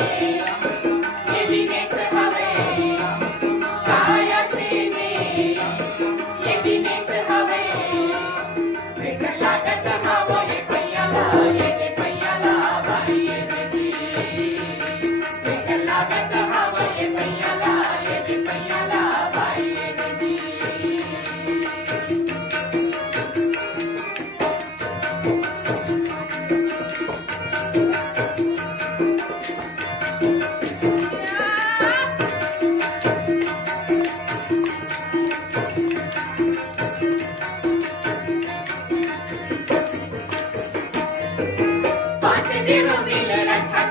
ये दिनेश हवे काया सेवे ये दिनेश हवे वेगळ लागत हवं हे पैयाला ये दे पैयाला बाई ये दे वेगळ लागत हवं हे पैयाला ये दे पैयाला बाई ये दे देव मिल रक्षा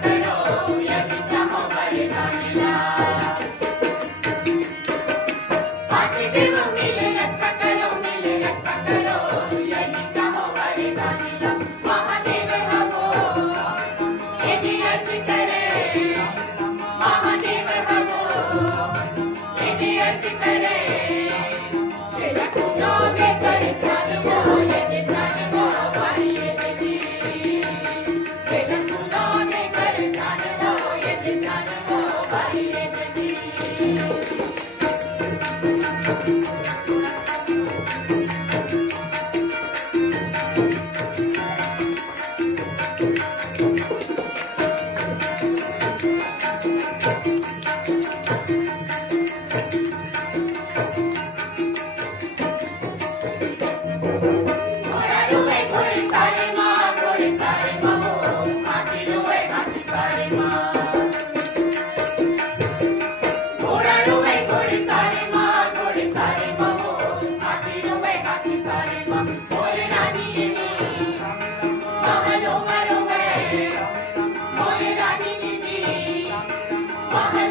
करो यही चाहो वरदानिला पाँच देव मिल रक्षा करो यही चाहो वरदानिला महादेव हवो यही अर्ज करे महादेव हवो यही अर्ज करे तेरा सुनोगे कर ध्यान वो यदि ध्यान वो भाई Mahalo